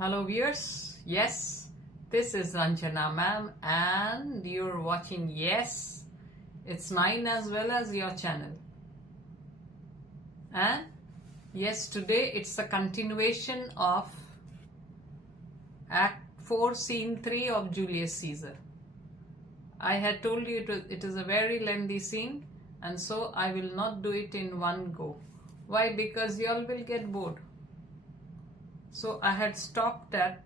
Hello viewers, yes, this is Ranjana ma'am and you're watching Yes, it's mine as well as your channel. And yes, today it's a continuation of Act 4, Scene 3 of Julius Caesar. I had told you it is a very lengthy scene and so I will not do it in one go. Why? Because you all will get bored. So I had stopped at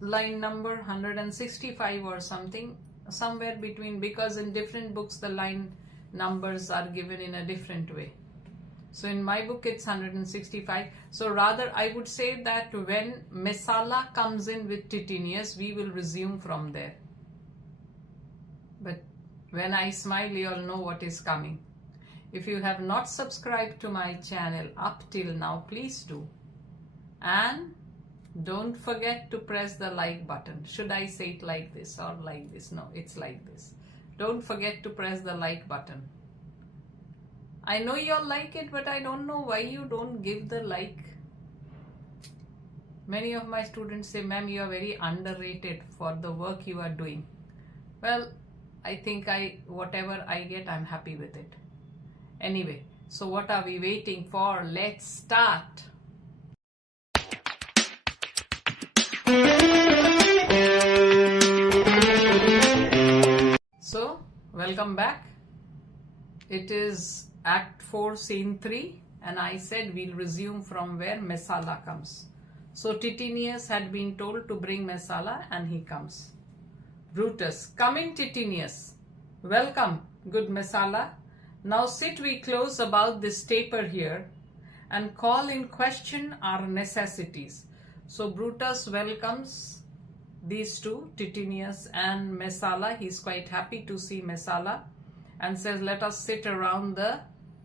line number 165 or something, somewhere between, because in different books the line numbers are given in a different way. So in my book it's 165. So rather I would say that when Messala comes in with Titinius, we will resume from there. But when I smile, you all know what is coming. If you have not subscribed to my channel up till now, please do. And don't forget to press the like button. Should I say it like this or like this? No, it's like this. Don't forget to press the like button. I know you all like it, but I don't know why you don't give the like. Many of my students say, ma'am, you are very underrated for the work you are doing. Well, I think whatever I get, I'm happy with it. Anyway, so what are we waiting for? Let's start. So, welcome back. It is Act 4, Scene 3, and I said we'll resume from where Messala comes. So, Titinius had been told to bring Messala, and he comes. Brutus, come in, Titinius. Welcome, good Messala. Now sit we close about this taper here, and call in question our necessities. So, Brutus welcomes these two, Titinius and Messala. He's quite happy to see Messala and says, let us sit around the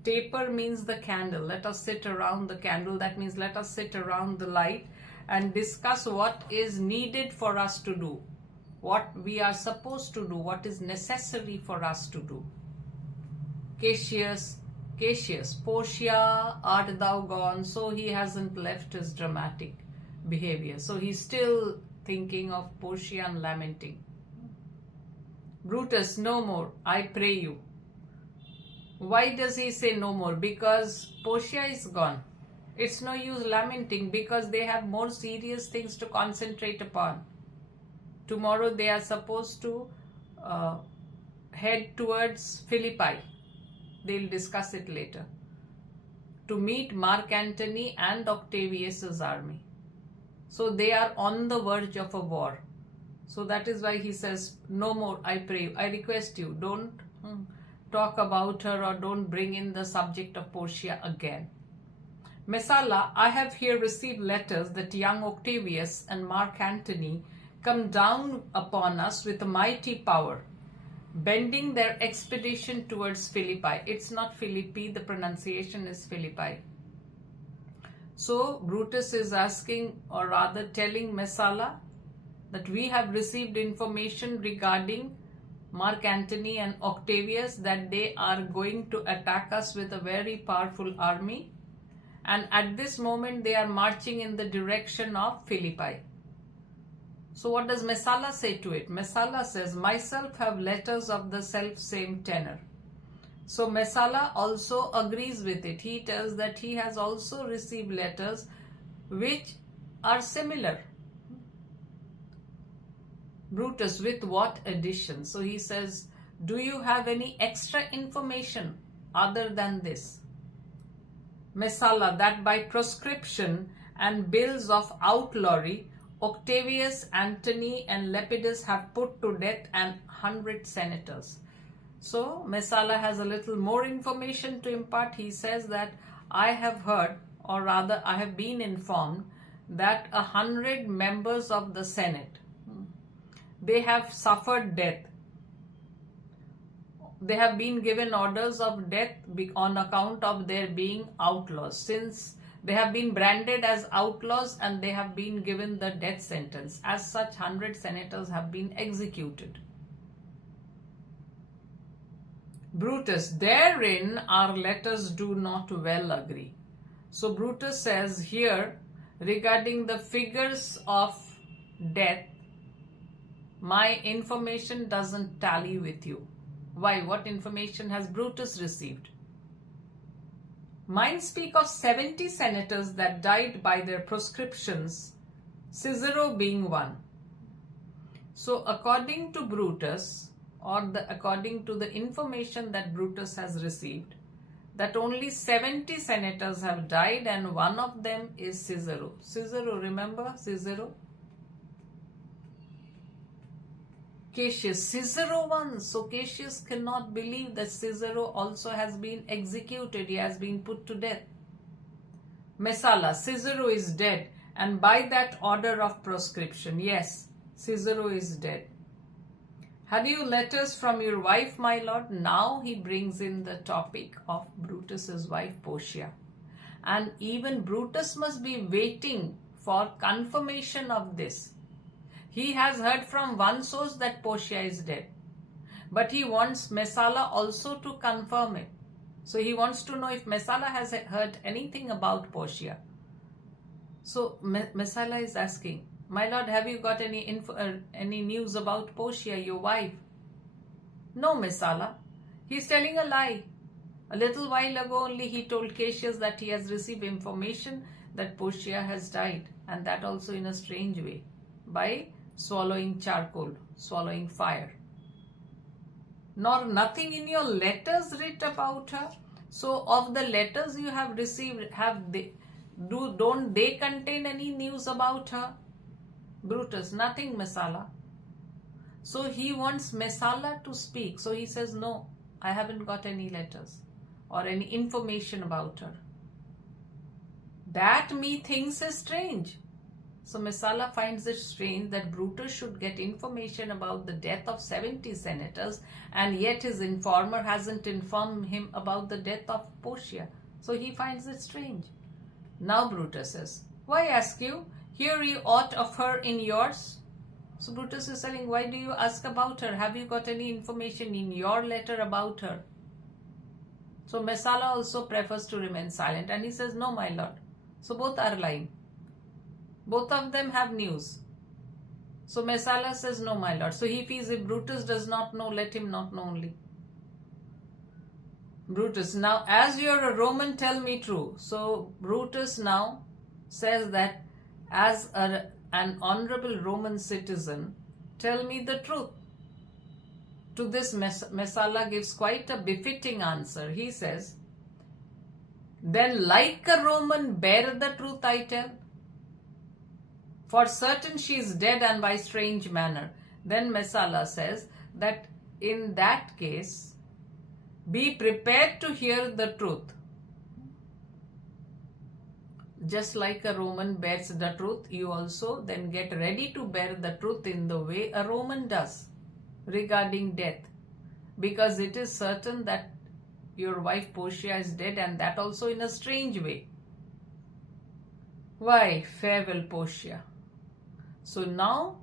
taper, means the candle. Let us sit around the candle. That means let us sit around the light and discuss what is needed for us to do, what we are supposed to do, what is necessary for us to do. Cassius, Portia, art thou gone? So he hasn't left his dramatic behavior. So he's still thinking of Portia and lamenting. Brutus, no more, I pray you. Why does he say no more? Because Portia is gone. It's no use lamenting because they have more serious things to concentrate upon. Tomorrow they are supposed to head towards Philippi. They'll discuss it later. To meet Mark Antony and Octavius's army. So they are on the verge of a war. So that is why he says, no more, I pray you. I request you, don't talk about her or don't bring in the subject of Portia again. Messala, I have here received letters that young Octavius and Mark Antony come down upon us with a mighty power, bending their expedition towards Philippi. It's not Philippi, the pronunciation is Philippi. So Brutus is asking, or rather telling Messala, that we have received information regarding Mark Antony and Octavius that they are going to attack us with a very powerful army, and at this moment they are marching in the direction of Philippi. So what does Messala say to it? Messala says, myself have letters of the self-same tenor. So Messala also agrees with it. He tells that he has also received letters which are similar. Brutus, with what addition? So he says, do you have any extra information other than this? Messala, that by proscription and bills of outlawry, Octavius, Antony and Lepidus have put to death 100 senators. So Messala has a little more information to impart. He says that I have heard, or rather I have been informed, that 100 members of the Senate, they have suffered death. They have been given orders of death on account of their being outlaws. Since they have been branded as outlaws and they have been given the death sentence. As such, 100 senators have been executed. Brutus, therein our letters do not well agree. So Brutus says here, regarding the figures of death, my information doesn't tally with you. Why? What information has Brutus received? Mine speak of 70 senators that died by their proscriptions, Cicero being one. So according to Brutus, or according to the information that Brutus has received, that only 70 senators have died and one of them is Cicero. Cicero, remember Cicero? Cassius, Cicero won. So Cassius cannot believe that Cicero also has been executed. He has been put to death. Messala, Cicero is dead, and by that order of proscription. Yes, Cicero is dead. Had you letters from your wife, my lord? Now he brings in the topic of Brutus's wife, Portia. And even Brutus must be waiting for confirmation of this. He has heard from one source that Portia is dead. But he wants Messala also to confirm it. So he wants to know if Messala has heard anything about Portia. So Messala is asking, my lord, have you got any news about Portia, your wife? No, Messala. He's telling a lie. A little while ago only he told Cassius that he has received information that Portia has died, and that also in a strange way, by swallowing charcoal, swallowing fire. Nor nothing in your letters writ about her. So of the letters you have received, don't they contain any news about her? Brutus, nothing, Messala. So he wants Messala to speak. So he says, no, I haven't got any letters or any information about her. That methinks is strange. So Messala finds it strange that Brutus should get information about the death of 70 senators, and yet his informer hasn't informed him about the death of Portia. So he finds it strange. Now Brutus says, why ask you? Hear you aught of her in yours? So Brutus is saying, why do you ask about her? Have you got any information in your letter about her? So Messala also prefers to remain silent, and he says, no, my lord. So both are lying. Both of them have news. So Messala says, no, my lord. So he feels if Brutus does not know, let him not know only. Brutus, now as you are a Roman, tell me true. So Brutus now says that as an honorable Roman citizen, tell me the truth. To this Messala gives quite a befitting answer. He says, then like a Roman, bear the truth I tell. For certain she is dead, and by strange manner. Then Messala says that in that case, be prepared to hear the truth. Just like a Roman bears the truth, you also then get ready to bear the truth in the way a Roman does regarding death. Because it is certain that your wife Portia is dead, and that also in a strange way. Why, farewell Portia. So now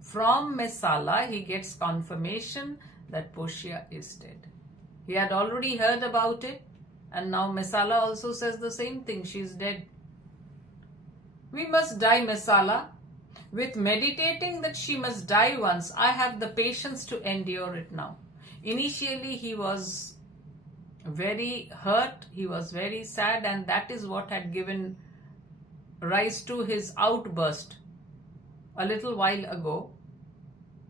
from Messala he gets confirmation that Portia is dead. He had already heard about it, and now Messala also says the same thing, she is dead. We must die, Messala. With meditating that she must die once, I have the patience to endure it now. Initially he was very hurt, he was very sad, and that is what had given rise to his outburst a little while ago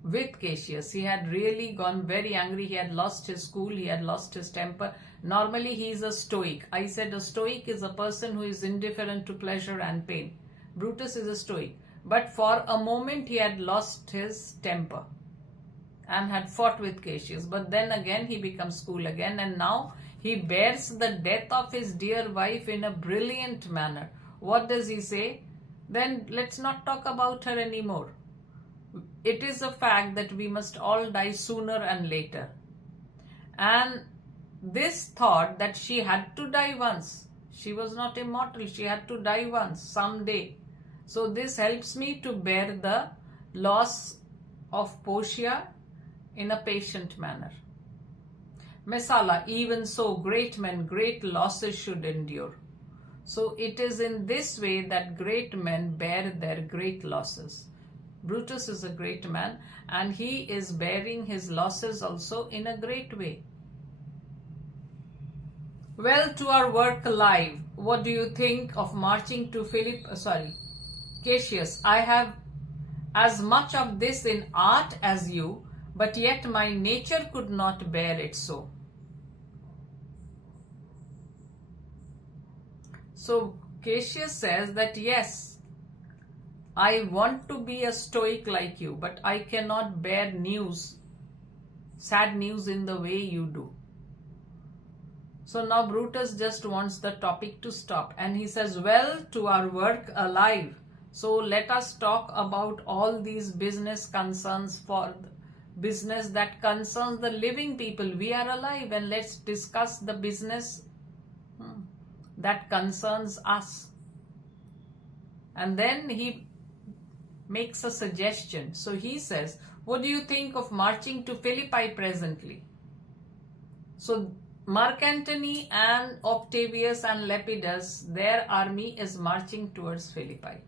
with Cassius. He had really gone very angry. He had lost his cool. He had lost his temper. Normally he is a stoic. I said a stoic is a person who is indifferent to pleasure and pain. Brutus is a stoic. But for a moment he had lost his temper and had fought with Cassius. But then again he becomes cool again, and now he bears the death of his dear wife in a brilliant manner. What does he say? Then let's not talk about her anymore. It is a fact that we must all die sooner and later. And this thought that she had to die once. She was not immortal. She had to die once, someday. So this helps me to bear the loss of Portia in a patient manner. Messala, even so, great men, great losses should endure. So it is in this way that great men bear their great losses. Brutus is a great man and he is bearing his losses also in a great way. Well, to our work alive, what do you think of marching to Cassius? I have as much of this in art as you, but yet my nature could not bear it so. So Cassius says that yes, I want to be a stoic like you, but I cannot bear news, sad news in the way you do. So now Brutus just wants the topic to stop and he says, well, to our work alive. So let us talk about all these business concerns for business that concerns the living people. We are alive and let's discuss the business that concerns us. And then he makes a suggestion. So he says, what do you think of marching to Philippi presently? So Mark Antony and Octavius and Lepidus, their army is marching towards Philippi.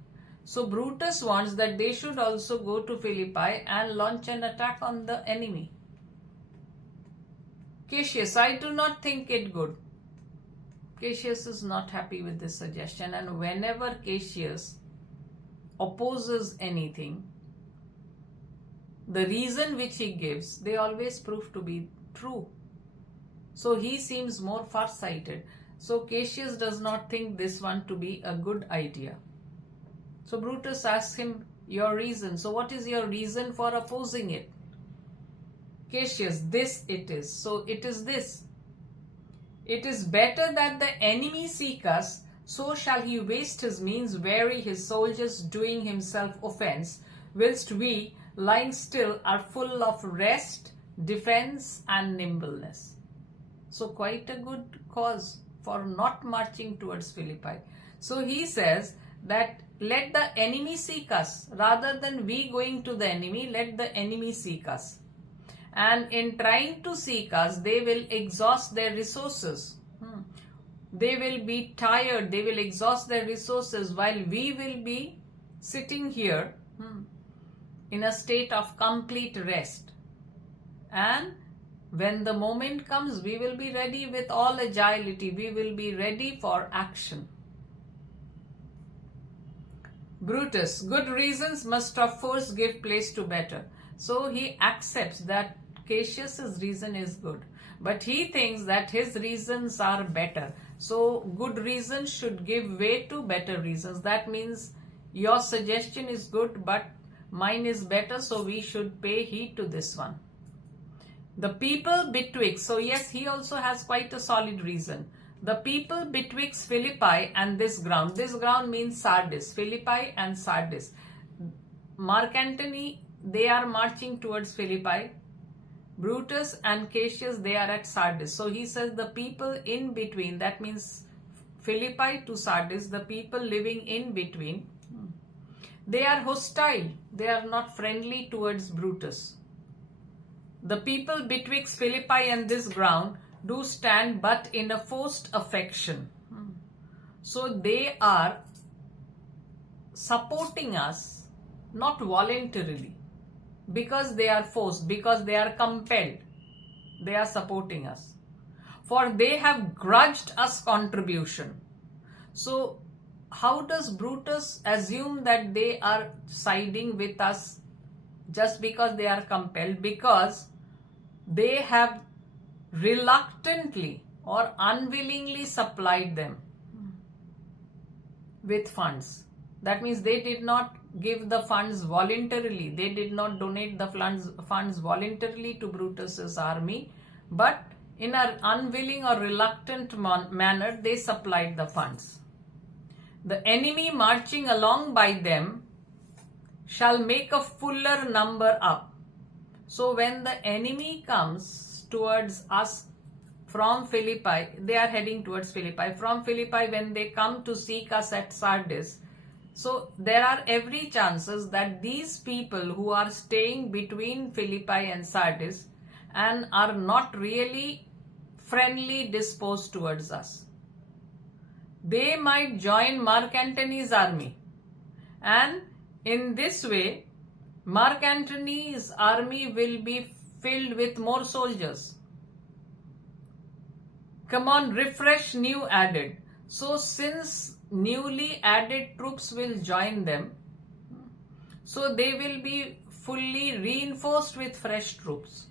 So Brutus wants that they should also go to Philippi and launch an attack on the enemy. Cassius, I do not think it good. Cassius is not happy with this suggestion, and whenever Cassius opposes anything, the reason which he gives, they always prove to be true. So he seems more far-sighted. So Cassius does not think this one to be a good idea. So Brutus asks him, your reason. So what is your reason for opposing it? Cassius, this it is. So it is this. It is better that the enemy seek us, so shall he waste his means, weary his soldiers, doing himself offense, whilst we, lying still, are full of rest, defense, and nimbleness. So quite a good cause for not marching towards Philippi. So he says that let the enemy seek us. Rather than we going to the enemy, let the enemy seek us. And in trying to seek us, they will exhaust their resources. They will be tired. They will exhaust their resources while we will be sitting here in a state of complete rest. And when the moment comes, we will be ready with all agility. We will be ready for action. Brutus, good reasons must of force give place to better. So he accepts that Cassius's reason is good, but he thinks that his reasons are better. So good reasons should give way to better reasons. That means your suggestion is good, but mine is better, so we should pay heed to this one. The people betwixt, so yes, he also has quite a solid reason. The people betwixt Philippi and this ground means Sardis, Philippi and Sardis. Mark Antony, they are marching towards Philippi. Brutus and Cassius, they are at Sardis. So he says the people in between, that means Philippi to Sardis, the people living in between, they are hostile. They are not friendly towards Brutus. The people betwixt Philippi and this ground do stand but in a forced affection. So they are supporting us not voluntarily, because they are forced, because they are compelled. They are supporting us. For they have grudged us contribution. So how does Brutus assume that they are siding with us just because they are compelled? Because they have reluctantly or unwillingly supplied them with funds. That means they did not give the funds voluntarily. They did not donate the funds voluntarily to Brutus's army, but in an unwilling or reluctant manner, they supplied the funds. The enemy marching along by them shall make a fuller number up. So when the enemy comes towards us from Philippi, they are heading towards Philippi. From Philippi, when they come to seek us at Sardis, so there are every chances that these people who are staying between Philippi and Sardis and are not really friendly disposed towards us, they might join Mark Antony's army. And in this way, Mark Antony's army will be filled with more soldiers. Come on, refresh, new added. So since newly added troops will join them, so they will be fully reinforced with fresh troops.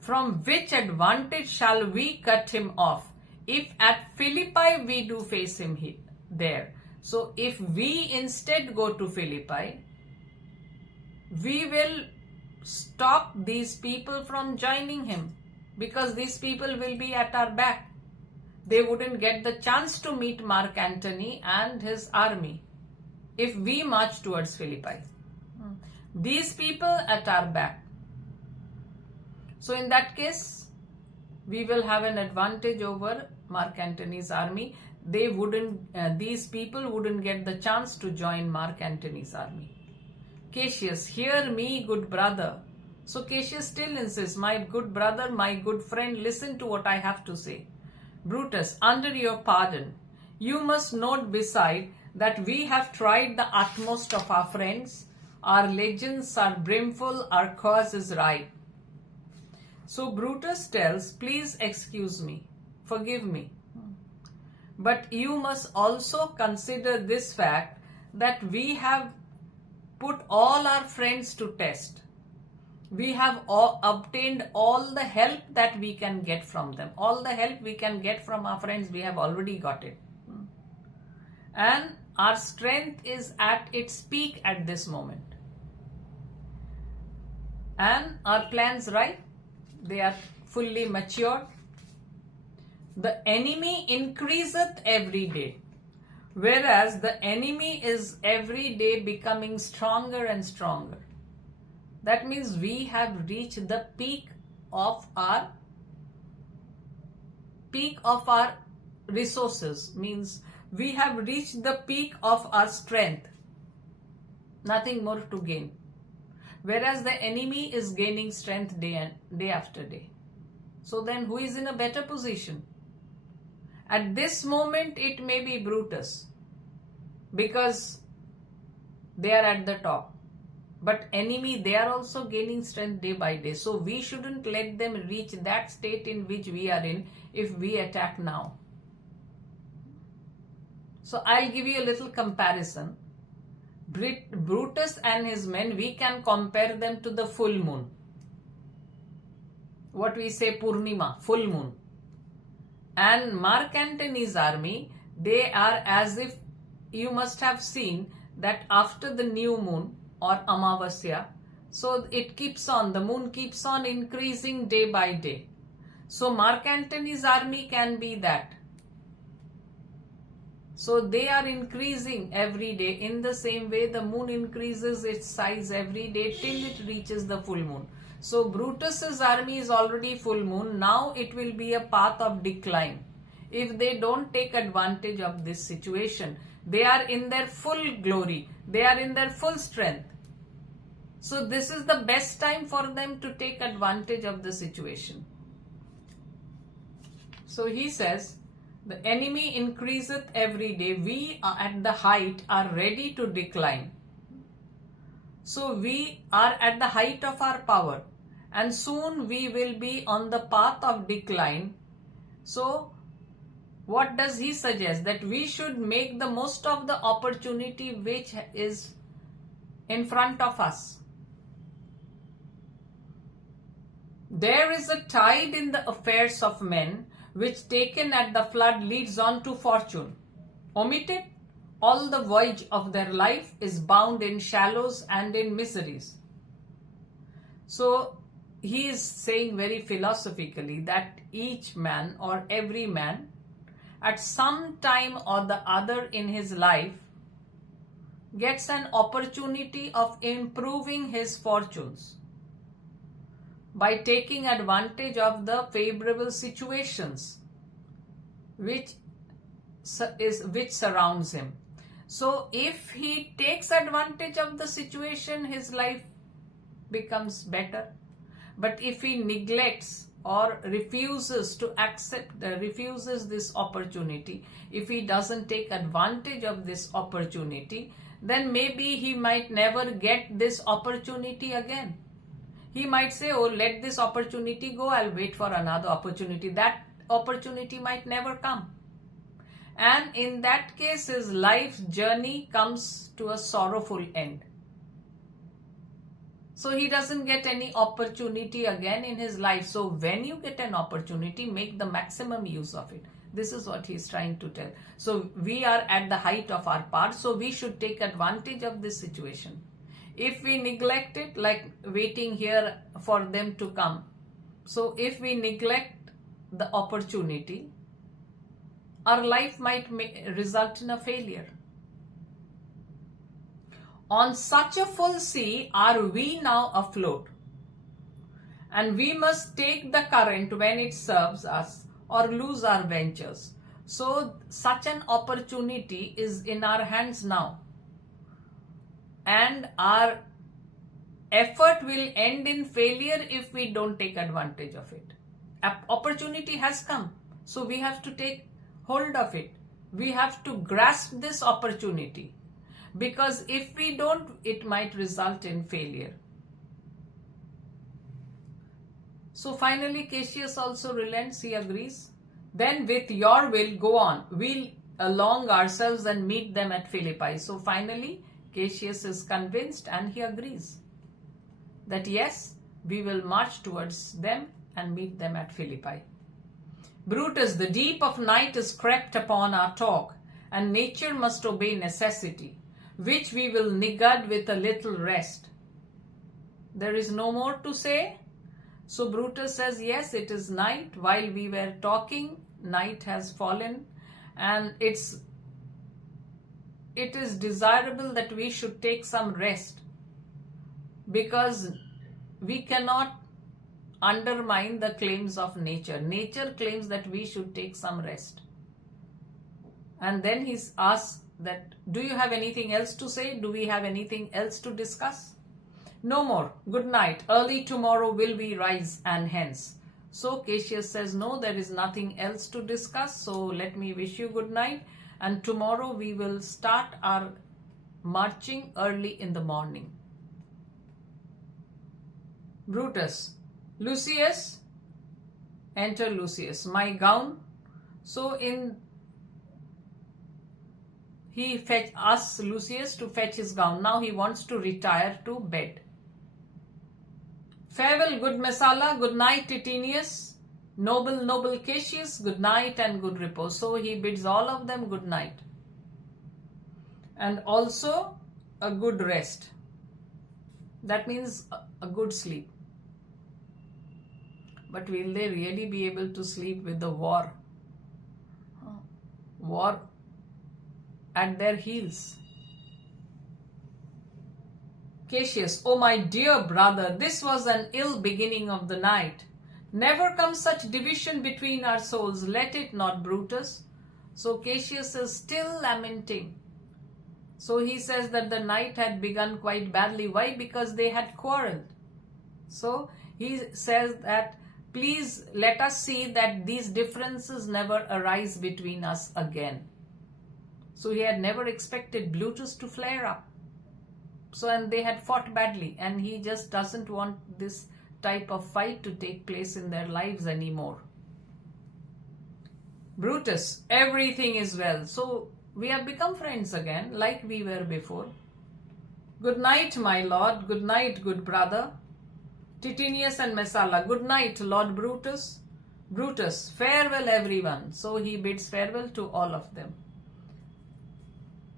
From which advantage shall we cut him off, if at Philippi we do face him there? So if we instead go to Philippi, we will stop these people from joining him, because these people will be at our back. They wouldn't get the chance to meet Mark Antony and his army if we march towards Philippi. These people at our back. So in that case, we will have an advantage over Mark Antony's army. These people wouldn't get the chance to join Mark Antony's army. Cassius, hear me, good brother. So Cassius still insists, my good brother, my good friend, listen to what I have to say. Brutus, under your pardon, you must note beside that we have tried the utmost of our friends. Our legends are brimful, our cause is right. So Brutus tells, please excuse me, forgive me. But you must also consider this fact that we have put all our friends to test. We have obtained all the help that we can get from them. All the help we can get from our friends, we have already got it. And our strength is at its peak at this moment. And our plans, right? They are fully matured. The enemy increaseth every day, whereas the enemy is every day becoming stronger and stronger. That means we have reached the peak of our resources, means we have reached the peak of our strength. Nothing more to gain. Whereas the enemy is gaining strength day after day. So then who is in a better position? At this moment it may be Brutus, because they are at the top. But enemy, they are also gaining strength day by day. So we shouldn't let them reach that state in which we are in if we attack now. So I'll give you a little comparison. Brutus and his men, we can compare them to the full moon. What we say Purnima, full moon. And Mark Antony's army, they are as if, you must have seen that after the new moon, or Amavasya, so it keeps on, the moon keeps on increasing day by day. So Mark Antony's army can be that. So they are increasing every day. In the same way, the moon increases its size every day till it reaches the full moon. So Brutus's army is already full moon. Now it will be a path of decline. If they don't take advantage of this situation, they are in their full glory. They are in their full strength. So this is the best time for them to take advantage of the situation. So he says, the enemy increaseth every day. We are at the height, are ready to decline. So we are at the height of our power, and soon we will be on the path of decline. So what does he suggest? That we should make the most of the opportunity which is in front of us. There is a tide in the affairs of men, which taken at the flood leads on to fortune. Omitted, all the voyage of their life is bound in shallows and in miseries. So he is saying very philosophically that each man or every man at some time or the other in his life gets an opportunity of improving his fortunes by taking advantage of the favorable situations which surrounds him. So if he takes advantage of the situation, his life becomes better. But if he neglects or refuses to accept, refuses this opportunity, if he doesn't take advantage of this opportunity, then maybe he might never get this opportunity again. He might say, oh, let this opportunity go, I'll wait for another opportunity. That opportunity might never come. And in that case, his life journey comes to a sorrowful end. So he doesn't get any opportunity again in his life. So when you get an opportunity, make the maximum use of it. This is what he's trying to tell. So we are at the height of our part, so we should take advantage of this situation. If we neglect it, like waiting here for them to come, so if we neglect the opportunity, our life might result in a failure. On such a full sea are we now afloat, and we must take the current when it serves us, or lose our ventures. So such an opportunity is in our hands now, and our effort will end in failure if we don't take advantage of it. Opportunity has come, so we have to take hold of it. We have to grasp this opportunity, because if we don't, it might result in failure. So finally Cassius also relents, he agrees. Then with your will, go on, we'll along ourselves and meet them at Philippi. So finally Cassius is convinced and he agrees that yes, we will march towards them and meet them at Philippi. Brutus, the deep of night is crept upon our talk, and nature must obey necessity, which we will niggard with a little rest. There is no more to say. So Brutus says, yes, it is night. While we were talking, night has fallen, and it is desirable that we should take some rest, because we cannot undermine the claims of nature. Nature claims that we should take some rest. And then he asks that, do you have anything else to say? Do we have anything else to discuss? No more. Good night. Early tomorrow will we rise and hence. So Cassius says, no, there is nothing else to discuss. So let me wish you good night. And tomorrow we will start our marching early in the morning. Brutus, Lucius, enter Lucius, my gown. So he asks Lucius to fetch his gown. Now he wants to retire to bed. Farewell, good Messala, good night, Titinius, noble Cassius, good night and good repose. So he bids all of them good night, and also a good rest. That means a good sleep. But will they really be able to sleep with the war at their heels? Cassius, O my dear brother, this was an ill beginning of the night. Never comes such division between our souls. Let it not, Brutus. So Cassius is still lamenting. So he says that the night had begun quite badly. Why? Because they had quarreled. So he says that, please let us see that these differences never arise between us again. So he had never expected Brutus to flare up. So, and they had fought badly, and he just doesn't want this type of fight to take place in their lives anymore. Brutus, everything is well. So we have become friends again, like we were before. Good night, my lord. Good night, good brother. Titinius and Messala, good night, Lord Brutus. Brutus, farewell everyone. So he bids farewell to all of them.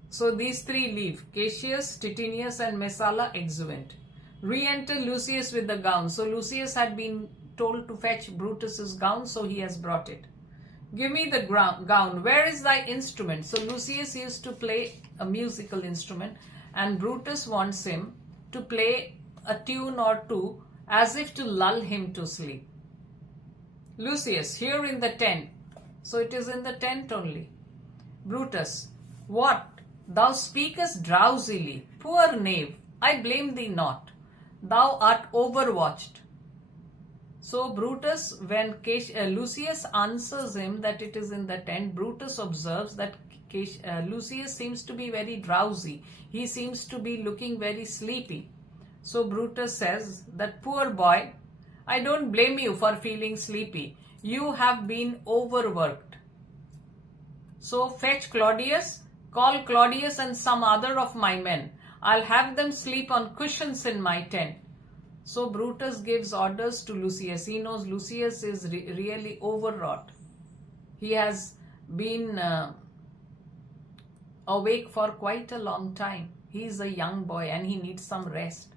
So these three leave. Cassius, Titinius and Messala exeunt. Re-enter Lucius with the gown. So Lucius had been told to fetch Brutus's gown, so he has brought it. Give me the gown. Where is thy instrument? So Lucius used to play a musical instrument, and Brutus wants him to play a tune or two as if to lull him to sleep. Lucius, here in the tent. So it is in the tent only. Brutus, what? Thou speakest drowsily. Poor knave, I blame thee not. Thou art overwatched. So Brutus, when Lucius answers him that it is in the tent, Brutus observes that Lucius seems to be very drowsy. He seems to be looking very sleepy. So Brutus says that, poor boy, I don't blame you for feeling sleepy. You have been overworked. So fetch Claudius, call Claudius and some other of my men. I'll have them sleep on cushions in my tent. So Brutus gives orders to Lucius. He knows Lucius is really overwrought. He has been awake for quite a long time. He is a young boy and he needs some rest.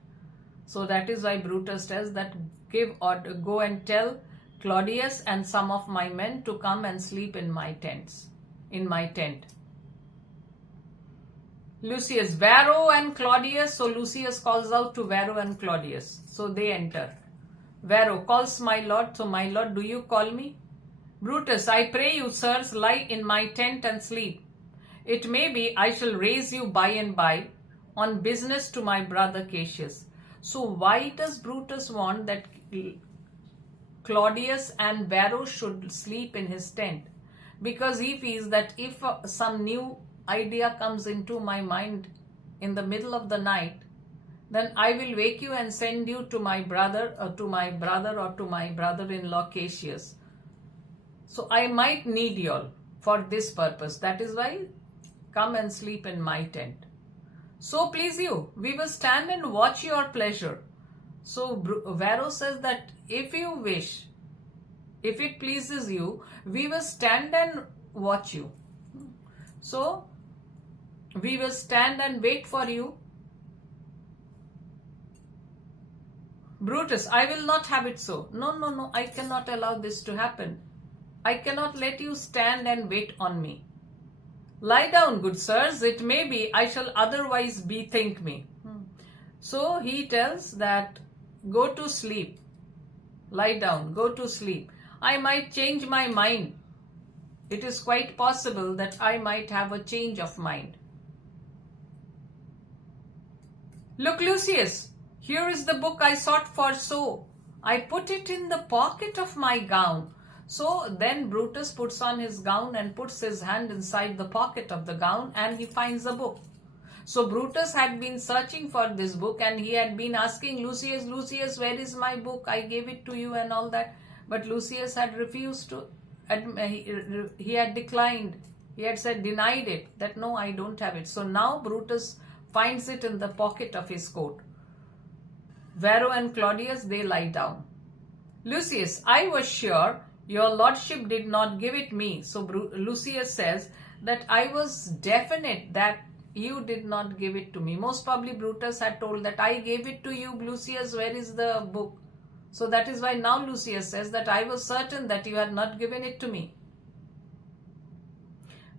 So that is why Brutus tells that go and tell Claudius and some of my men to come and sleep in my tent. Lucius, Varro and Claudius. So Lucius calls out to Varro and Claudius. So they enter. Varro calls my lord. So my lord, do you call me? Brutus, I pray you, sirs, lie in my tent and sleep. It may be I shall raise you by and by on business to my brother Cassius. So why does Brutus want that Claudius and Varro should sleep in his tent? Because he feels that if some new idea comes into my mind in the middle of the night, then I will wake you and send you to my brother or to my brother-in-law Cassius. So I might need you all for this purpose. That is why come and sleep in my tent. So please you, we will stand and watch your pleasure. So Varro says that if you wish, if it pleases you, we will stand and watch you. So we will stand and wait for you. Brutus, I will not have it so. No, I cannot allow this to happen. I cannot let you stand and wait on me. Lie down, good sirs, it may be I shall otherwise bethink me. So he tells that go to sleep. Lie down, go to sleep. I might change my mind. It is quite possible that I might have a change of mind. Look, Lucius, here is the book I sought for, so I put it in the pocket of my gown. So then Brutus puts on his gown and puts his hand inside the pocket of the gown and he finds a book. So Brutus had been searching for this book and he had been asking Lucius, Lucius, where is my book? I gave it to you and all that. But Lucius had refused to, he had declined. He had said, denied it, that no, I don't have it. So now Brutus finds it in the pocket of his coat. Varro and Claudius, they lie down. Lucius, I was sure your lordship did not give it me. So Lucius says that I was definite that you did not give it to me. Most probably Brutus had told that I gave it to you, Lucius, where is the book? So that is why now Lucius says that I was certain that you had not given it to me.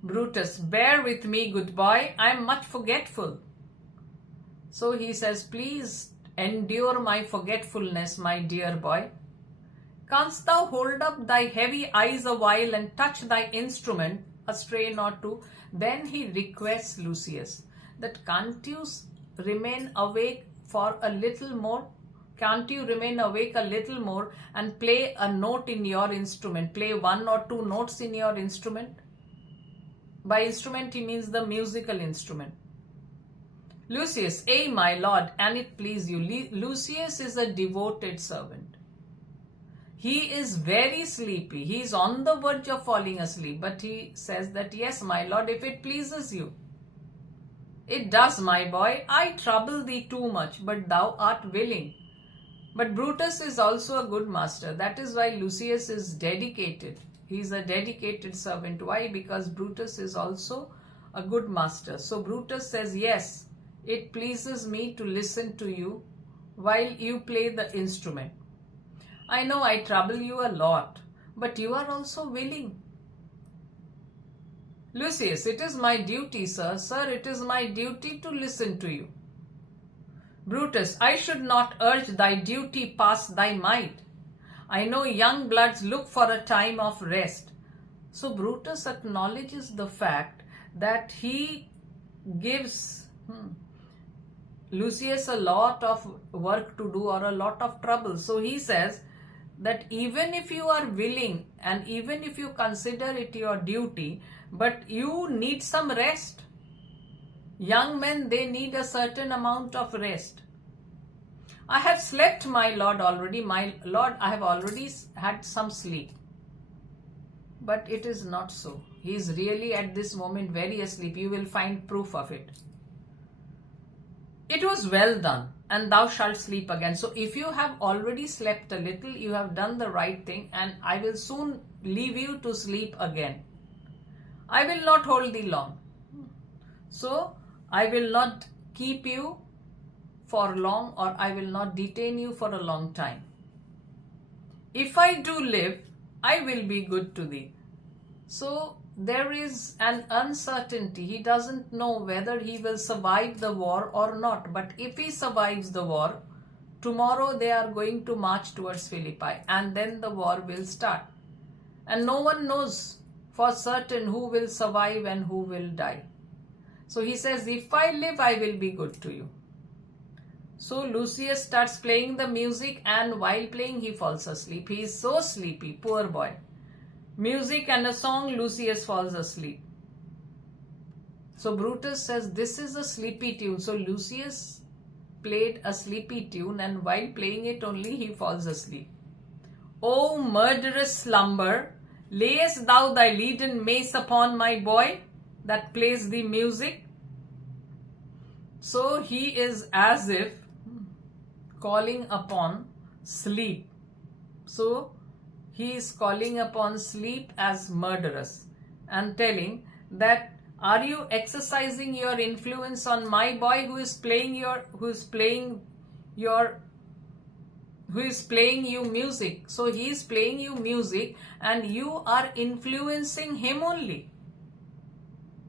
Brutus, bear with me, good boy, I am much forgetful. So he says, please endure my forgetfulness, my dear boy. Canst thou hold up thy heavy eyes a while and touch thy instrument, a strain or two? Then he requests Lucius that can't you remain awake for a little more? Can't you remain awake a little more and play a note in your instrument? Play one or two notes in your instrument. By instrument he means the musical instrument. Lucius, ay, my lord, an it please you. Lucius is a devoted servant. He is very sleepy. He is on the verge of falling asleep. But he says that, yes, my lord, if it pleases you. It does, my boy. I trouble thee too much, but thou art willing. But Brutus is also a good master. That is why Lucius is dedicated. He is a dedicated servant. Why? Because Brutus is also a good master. So Brutus says, yes, it pleases me to listen to you while you play the instrument. I know I trouble you a lot, but you are also willing. Lucius, it is my duty, sir. Sir, it is my duty to listen to you. Brutus, I should not urge thy duty past thy might. I know young bloods look for a time of rest. So Brutus acknowledges the fact that he gives Lucius a lot of work to do or a lot of trouble. So he says that even if you are willing and even if you consider it your duty, but you need some rest. Young men, they need a certain amount of rest. I have slept, my lord, already. My lord, I have already had some sleep. But it is not so. He is really at this moment very asleep. You will find proof of it. It was well done, and thou shalt sleep again. So if you have already slept a little, you have done the right thing, and I will soon leave you to sleep again. I will not hold thee long. So I will not keep you for long, or I will not detain you for a long time. If I do live, I will be good to thee. So there is an uncertainty. He doesn't know whether he will survive the war or not. But if he survives the war, tomorrow they are going to march towards Philippi, and then the war will start. And no one knows for certain who will survive and who will die. So he says, if I live, I will be good to you. So Lucius starts playing the music, and while playing, he falls asleep. He is so sleepy, poor boy. Music and a song, Lucius falls asleep. So Brutus says, this is a sleepy tune. So Lucius played a sleepy tune, and while playing it only, he falls asleep. O murderous slumber, layest thou thy leaden mace upon my boy that plays the music? So he is as if calling upon sleep. So he is calling upon sleep as murderous and telling that, are you exercising your influence on my boy who is playing you music? So he is playing you music and you are influencing him only.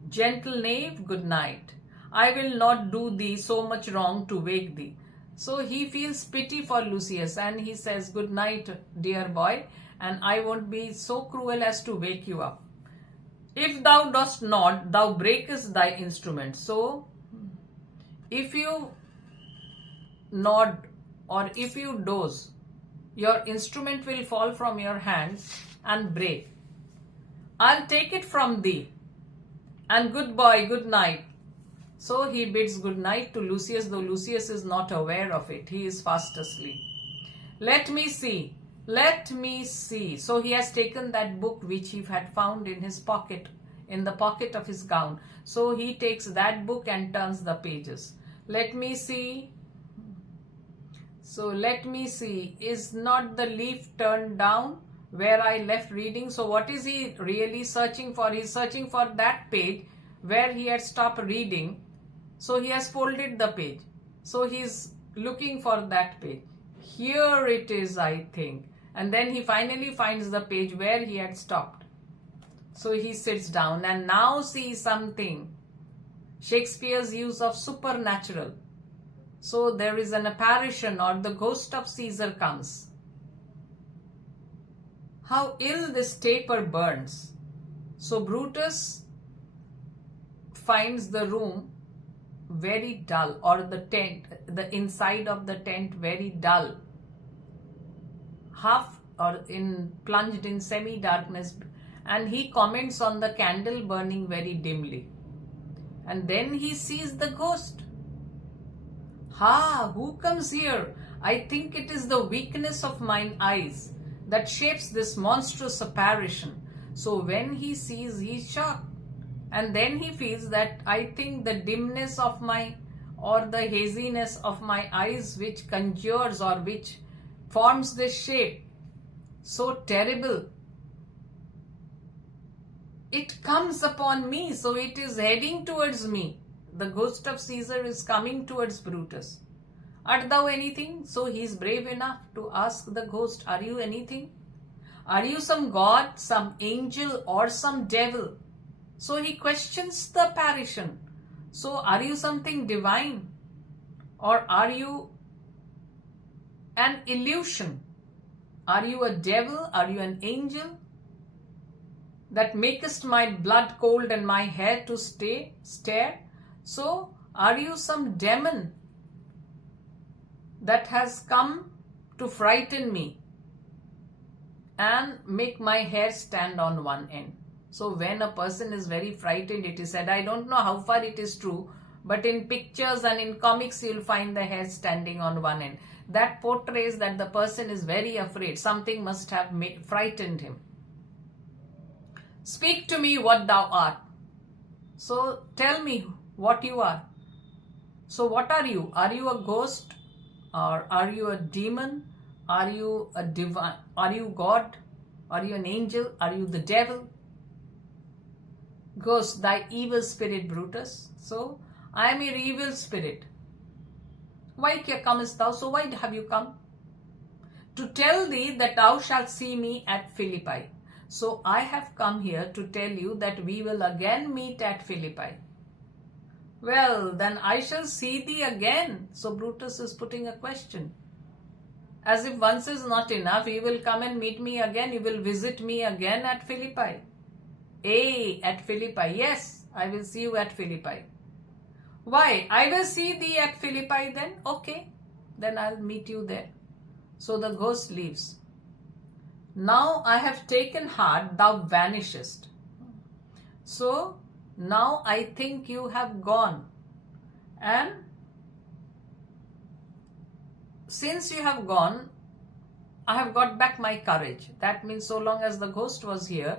Gentle knave, good night. I will not do thee so much wrong to wake thee. So he feels pity for Lucius and he says, good night, dear boy, and I won't be so cruel as to wake you up. If thou dost not, thou breakest thy instrument. So if you nod or if you doze, your instrument will fall from your hands and break. I'll take it from thee. And good boy, good night. So he bids good night to Lucius, though Lucius is not aware of it. He is fast asleep. Let me see. Let me see. So he has taken that book which he had found in his pocket, in the pocket of his gown. So he takes that book and turns the pages. Let me see. So let me see. Is not the leaf turned down where I left reading? So what is he really searching for? He's searching for that page where he had stopped reading. So he has folded the page. So he's looking for that page. Here it is, I think. And then he finally finds the page where he had stopped. So he sits down and now sees something. Shakespeare's use of supernatural. So there is an apparition or the ghost of Caesar comes. How ill this taper burns. So Brutus finds the room very dull, or the tent, the inside of the tent very dull, half or plunged in semi-darkness, and he comments on the candle burning very dimly. And then he sees the ghost. Ha, who comes here? I think it is the weakness of mine eyes that shapes this monstrous apparition. So when he sees, he is shocked. And then he feels that I think the dimness of my, or the haziness of my eyes which conjures or which forms this shape, so terrible, it comes upon me, so it is heading towards me. The ghost of Caesar is coming towards Brutus. Art thou anything? So he is brave enough to ask the ghost, are you anything? Are you some god, some angel, or some devil? So he questions the apparition. So are you something divine? Or are you an illusion? Are you a devil? Are you an angel? That makest my blood cold and my hair to stare? So are you some demon that has come to frighten me? and make my hair stand on one end. So when a person is very frightened, it is said, I don't know how far it is true, but in pictures and in comics you'll find the hair standing on one end. That portrays that the person is very afraid. Something must have frightened him. Speak to me what thou art. So tell me what you are. So what are you? Are you a ghost? Or are you a demon? Are you a divine? Are you God? Are you an angel? Are you the devil? Ghost, thy evil spirit, Brutus. So I am your evil spirit. Why comest thou? So why have you come? To tell thee that thou shalt see me at Philippi. So I have come here to tell you that we will again meet at Philippi. Well, then I shall see thee again. So Brutus is putting a question. As if once is not enough, you will come and meet me again. You will visit me again at Philippi. At Philippi. Yes, I will see you at Philippi. Why? I will see thee at Philippi then. Okay, then I'll meet you there. So the ghost leaves. Now I have taken heart, thou vanishest. So now I think you have gone. And since you have gone, I have got back my courage. That means so long as the ghost was here,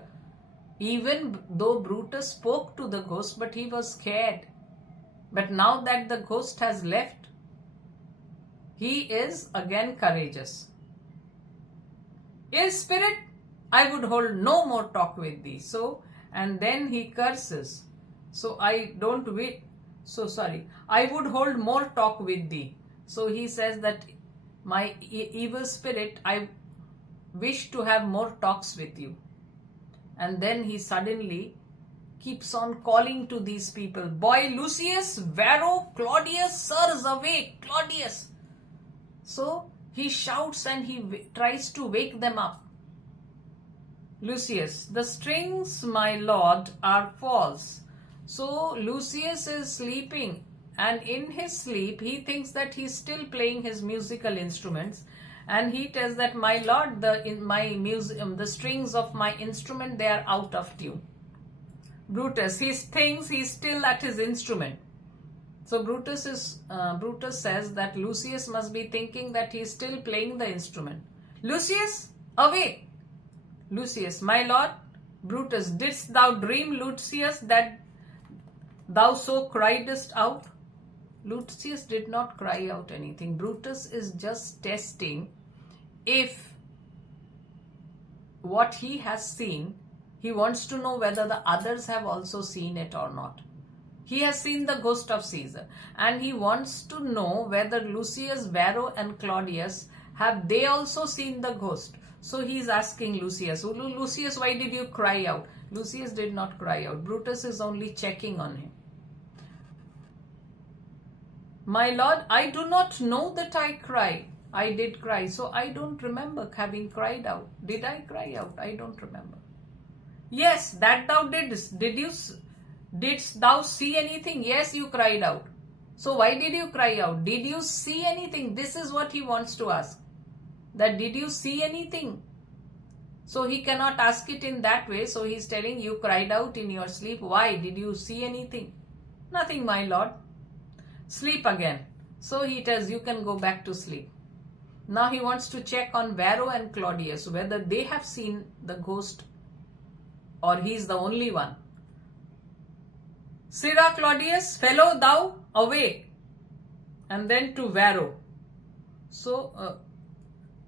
even though Brutus spoke to the ghost, but he was scared. But now that the ghost has left, he is again courageous. Ill spirit, I would hold no more talk with thee. So, and then he curses. So I would hold more talk with thee. So he says that my evil spirit, I wish to have more talks with you. And then he suddenly keeps on calling to these people. Boy, Lucius, Varro, Claudius, sirs, awake, Claudius. So he shouts and he tries to wake them up. Lucius, the strings, my lord, are false. So Lucius is sleeping, and in his sleep he thinks that he's still playing his musical instruments, and he tells that, my lord, the strings of my instrument, they are out of tune. Brutus, he thinks he's still at his instrument. So Brutus says that Lucius must be thinking that he's still playing the instrument. Lucius, awake! Lucius, my lord. Brutus, didst thou dream, Lucius, that thou so criedest out? Lucius did not cry out anything. Brutus is just testing if what he has seen, he wants to know whether the others have also seen it or not. He has seen the ghost of Caesar, and he wants to know whether Lucius, Varro and Claudius, have they also seen the ghost. So he is asking Lucius, Lucius, why did you cry out? Lucius did not cry out. Brutus is only checking on him. My lord, I do not know that I cried. I did cry, so I don't remember having cried out. Did I cry out? I don't remember. Yes, that thou didst. Didst thou see anything? Yes, you cried out. So why did you cry out? Did you see anything? This is what he wants to ask. That did you see anything? So he cannot ask it in that way. So he's telling you cried out in your sleep. Why? Did you see anything? Nothing, my lord. Sleep again. So he tells you can go back to sleep. Now he wants to check on Varro and Claudius whether they have seen the ghost or he's the only one. Sirrah Claudius, fellow thou, awake. And then to Varro. So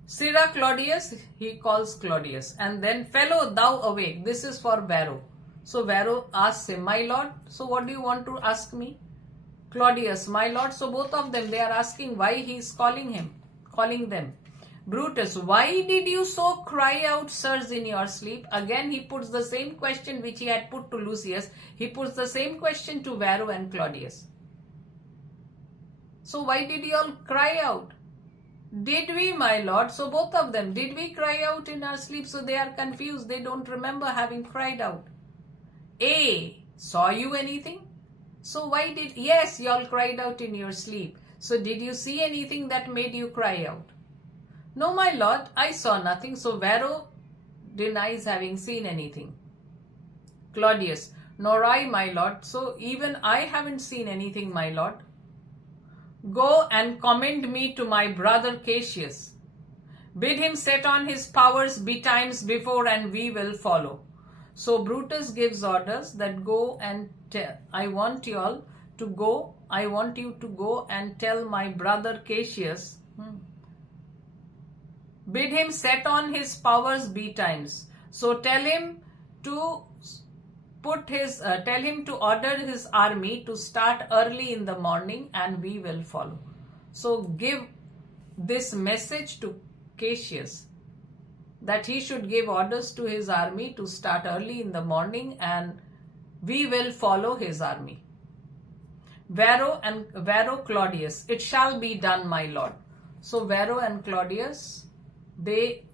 Sirrah Claudius, he calls Claudius. And then fellow thou, awake. This is for Varro. So Varro asks him, my lord, so what do you want to ask me? Claudius, my lord. So both of them, they are asking why he is calling them. Brutus, why did you so cry out, sirs, in your sleep? Again, he puts the same question which he had put to Lucius. He puts the same question to Varro and Claudius. So why did you all cry out? Did we, my lord? So both of them, did we cry out in our sleep? So they are confused. They don't remember having cried out. Saw you anything? So why did, yes, you all cried out in your sleep. So did you see anything that made you cry out? No, my lord, I saw nothing. So Varro denies having seen anything. Claudius, nor I, my lord. So even I haven't seen anything, my lord. Go and commend me to my brother Cassius. Bid him set on his powers betimes before, and we will follow. So Brutus gives orders that go and tell. I want you to go and tell my brother Cassius. Bid him set on his powers betimes. So tell him to order his army to start early in the morning, and we will follow. So give this message to Cassius that he should give orders to his army to start early in the morning, and we will follow his army. Varro Claudius, it shall be done, my lord. So Varro and Claudius, they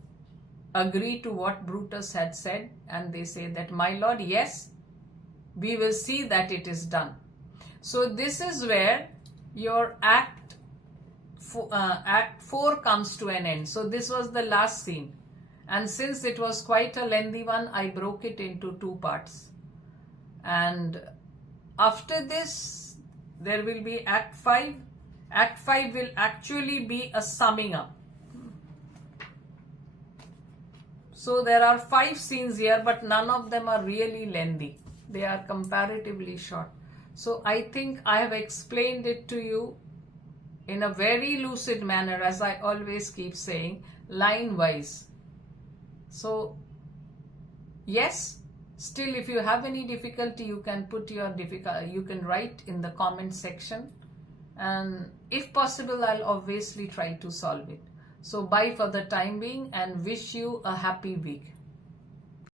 agree to what Brutus had said, and they say that, my lord, yes, we will see that it is done. So this is where your Act 4 comes to an end. So this was the last scene. And since it was quite a lengthy one, I broke it into 2 parts. And after this, there will be Act 5. Act 5 will actually be a summing up. So there are 5 scenes here, but none of them are really lengthy. They are comparatively short. So I think I have explained it to you in a very lucid manner, as I always keep saying, line-wise. So yes, still if you have any difficulty, you can write in the comment section, and if possible, I'll obviously try to solve it. So bye for the time being, and wish you a happy week.